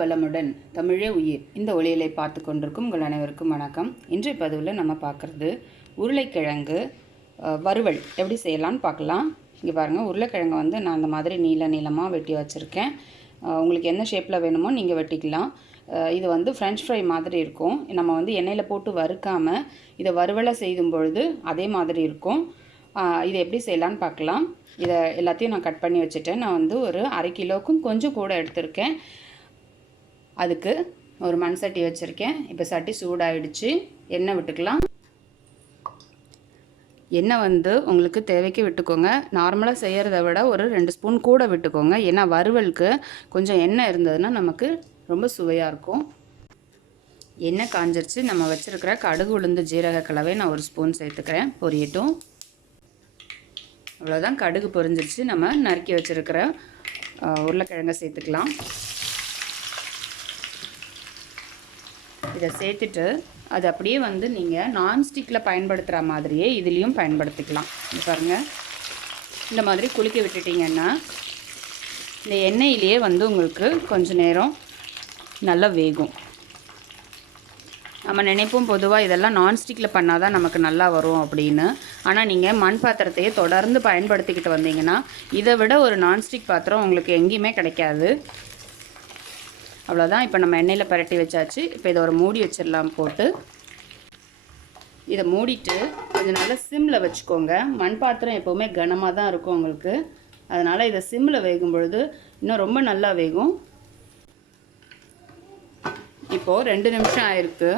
வளமுடன் தமிழே உயிர். இந்த ஒளியலை பார்த்து கொண்டிருக்கும் உங்கள் அனைவருக்கும் வணக்கம். இன்றைய பதிவில் நம்ம பார்க்குறது உருளைக்கிழங்கு வறுவல் எப்படி செய்யலான்னு பார்க்கலாம். இங்கே பாருங்கள், உருளைக்கிழங்கு வந்து நான் அந்த மாதிரி நீளமாக வெட்டி வச்சுருக்கேன். உங்களுக்கு என்ன ஷேப்பில் வேணுமோ நீங்கள் வெட்டிக்கலாம். இது வந்து ஃப்ரெஞ்ச் ஃப்ரை மாதிரி இருக்கும். நம்ம வந்து எண்ணெயில் போட்டு வறுக்காமல் இதை வறுவலை செய்யும் பொழுது அதே மாதிரி இருக்கும். இதை எப்படி செய்யலான்னு பார்க்கலாம். இதை எல்லாத்தையும் நான் கட் பண்ணி வச்சுட்டேன். நான் வந்து ஒரு அரை கிலோவுக்கும் கொஞ்சம் கூட எடுத்திருக்கேன். அதுக்கு ஒரு மண் சட்டி வச்சுருக்கேன். இப்போ சட்டி சூடாகிடுச்சு. எண்ணெய் விட்டுக்கலாம். எண்ணெய் வந்து உங்களுக்கு தேவைக்கு விட்டுக்கோங்க. நார்மலாக செய்கிறத விட ஒரு 2 ஸ்பூன் கூட விட்டுக்கோங்க. ஏன்னா வறுவலுக்கு கொஞ்சம் எண்ணெய் இருந்ததுன்னா நமக்கு ரொம்ப சுவையாக இருக்கும். எண்ணெய் காஞ்சிருச்சு. நம்ம வச்சுருக்கிற கடுகு உளுந்து ஜீரக கலவை நான் 1 ஸ்பூன் சேர்த்துக்கிறேன். பொரியட்டும். அவ்வளோதான், கடுகு பொரிஞ்சிருச்சு. நம்ம நறுக்கி வச்சுருக்கிற உருளைக்கிழங்கை சேர்த்துக்கலாம். இதை சேர்த்துட்டு அது அப்படியே வந்து நீங்கள் நான்ஸ்டிக்கில் பயன்படுத்துகிற மாதிரியே இதுலேயும் பயன்படுத்திக்கலாம். பாருங்கள், இந்த மாதிரி குலுக்கி விட்டுட்டிங்கன்னா இந்த எண்ணெயிலேயே வந்து உங்களுக்கு கொஞ்சம் நேரம் நல்லா வேகும். நம்ம நினைப்போம் பொதுவாக இதெல்லாம் நான்ஸ்டிக்கில் பண்ணால் தான் நமக்கு நல்லா வரும் அப்படின்னு. ஆனால் நீங்கள் மண் பாத்திரத்தையே தொடர்ந்து பயன்படுத்திக்கிட்டு வந்தீங்கன்னா இதை விட ஒரு நான்ஸ்டிக் பாத்திரம் உங்களுக்கு எங்கேயுமே கிடைக்காது. அவ்வளோதான். இப்போ நம்ம எண்ணெயில் பரட்டி வச்சாச்சு. இப்போ இதை ஒரு மூடி வச்சிடலாம். போட்டு இதை மூடிட்டு கொஞ்சம் நல்லா சிம்மில் வச்சுக்கோங்க. மண் பாத்திரம் எப்போவுமே கனமாக தான் இருக்கும் உங்களுக்கு. அதனால் இதை சிம்மில் வேகும் பொழுது இன்னும் ரொம்ப நல்லா வேகும். இப்போது 2 நிமிஷம் ஆயிருக்கு.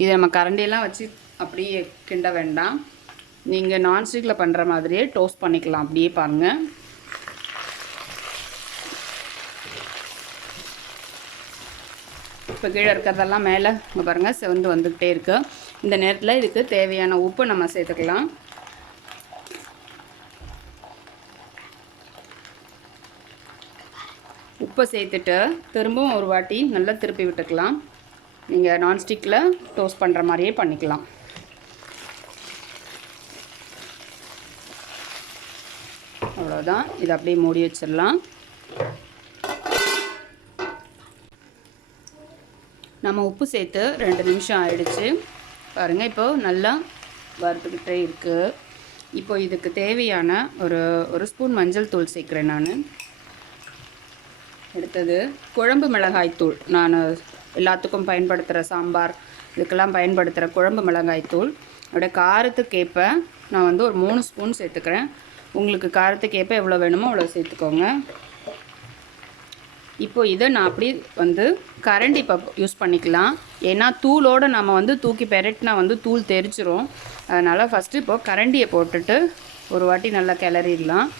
இதை நம்ம கரண்டியெல்லாம் வச்சு அப்படியே கிண்ட வேண்டாம். நீங்கள் நான்ஸ்டிக்கில் பண்ணுற மாதிரியே டோஸ்ட் பண்ணிக்கலாம். அப்படியே பாருங்கள். இப்போ கீழே இருக்கிறதெல்லாம் மேலே இங்கே பாருங்கள் செவந்து வந்துக்கிட்டே இருக்குது. இந்த நேரத்தில் இதுக்கு தேவையான உப்பு நம்ம சேர்த்துக்கலாம். உப்பை சேர்த்துட்டு திரும்பவும் ஒரு வாட்டி நல்லா திருப்பி விட்டுக்கலாம். நீங்கள் நான்ஸ்டிக்கில் டோஸ்ட் பண்ணுற மாதிரியே பண்ணிக்கலாம். அவ்வளோதான். இதை அப்படியே மூடி வச்சிடலாம். நம்ம உப்பு சேர்த்து 2 நிமிஷம் ஆயிடுச்சு. பாருங்கள், இப்போது நல்லா வறுத்துக்கிட்டே இருக்குது. இப்போ இதுக்கு தேவையான ஒரு ஸ்பூன் மஞ்சள் தூள் சேர்க்குறேன் நான். அடுத்தது குழம்பு மிளகாய் தூள். நான் எல்லாத்துக்கும் பயன்படுத்துகிற சாம்பார் இதுக்கெல்லாம் பயன்படுத்துகிற குழம்பு மிளகாய் தூள். அதோட காரத்துக்கேற்ப நான் வந்து ஒரு 3 ஸ்பூன் சேர்த்துக்கிறேன். உங்களுக்கு காரத்துக்கேற்ப எவ்வளோ வேணுமோ அவ்வளோ சேர்த்துக்கோங்க. இப்போது இதை நான் அப்படி வந்து கரண்டி யூஸ் பண்ணிக்கலாம். ஏன்னா தூளோடு நம்ம வந்து தூக்கி பெரட்டினா வந்து தூள் தெரிச்சிரும். அதனால் ஃபஸ்ட்டு இப்போது கரண்டியை போட்டுட்டு ஒரு வாட்டி நல்லா கிளறிடலாம்.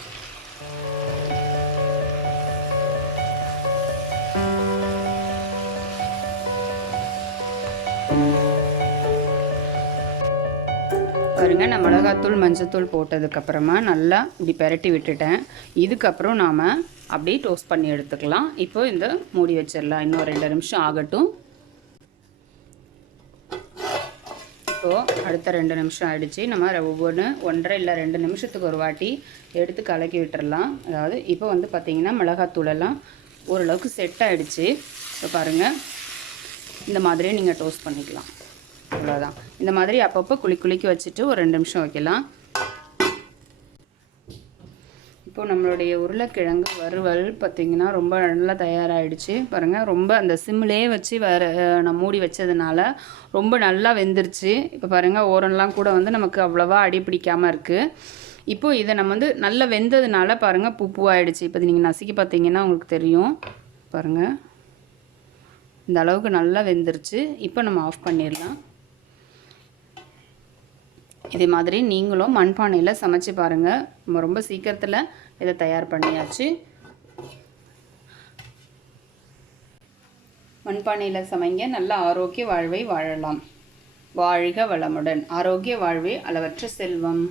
பாருங்கள், நான் மிளகாத்தூள் மஞ்சத்தூள் போட்டதுக்கப்புறமா நல்லா இப்படி பெரட்டி விட்டுட்டேன். இதுக்கப்புறம் நாம் அப்படியே டோஸ்ட் பண்ணி எடுத்துக்கலாம். இப்போது இந்த மூடி வச்சிடலாம். இன்னும் 2 நிமிஷம் ஆகட்டும். இப்போது அடுத்த 2 நிமிஷம் ஆகிடுச்சு. நம்ம ஒவ்வொன்று 1.5 இல்லை 2 நிமிஷத்துக்கு ஒரு வாட்டி எடுத்து கலக்கி விட்டுடலாம். அதாவது இப்போ வந்து பார்த்திங்கன்னா மிளகாத்தூளெல்லாம் ஓரளவுக்கு செட் ஆகிடுச்சு. இப்போ பாருங்கள், இந்த மாதிரியே நீங்கள் டோஸ்ட் பண்ணிக்கலாம். அவ்வளோதான். இந்த மாதிரி அப்பப்போ குலுக்கி வச்சுட்டு ஒரு 2 நிமிஷம் வைக்கலாம். இப்போது நம்மளுடைய உருளைக்கிழங்கு வறுவல் பார்த்திங்கன்னா ரொம்ப நல்லா தயாராகிடுச்சு. பாருங்கள், ரொம்ப அந்த சிம்மிலே வச்சு நான் மூடி வச்சதுனால ரொம்ப நல்லா வெந்துருச்சு. இப்போ பாருங்கள், ஓரம்லாம் கூட வந்து நமக்கு அவ்வளோவா அடி பிடிக்காமல் இருக்குது. இப்போது இதை நம்ம வந்து நல்லா வெந்ததுனால பாருங்கள் பூவாகிடுச்சு. இப்போ நீங்கள் நசுக்கி பார்த்திங்கன்னா உங்களுக்கு தெரியும். பாருங்கள், இந்த அளவுக்கு நல்லா வெந்துருச்சு. இப்போ நம்ம ஆஃப் பண்ணிடலாம். இதே மாதிரி நீங்களும் மண்பானையில் சமைச்சு பாருங்கள். நம்ம ரொம்ப சீக்கிரத்தில் இதை தயார் பண்ணியாச்சு. மண்பானையில் சமைங்க. நல்ல ஆரோக்கிய வாழ்வை வாழலாம். வாழ்க வளமுடன். ஆரோக்கிய வாழ்வே அளவற்ற செல்வம்.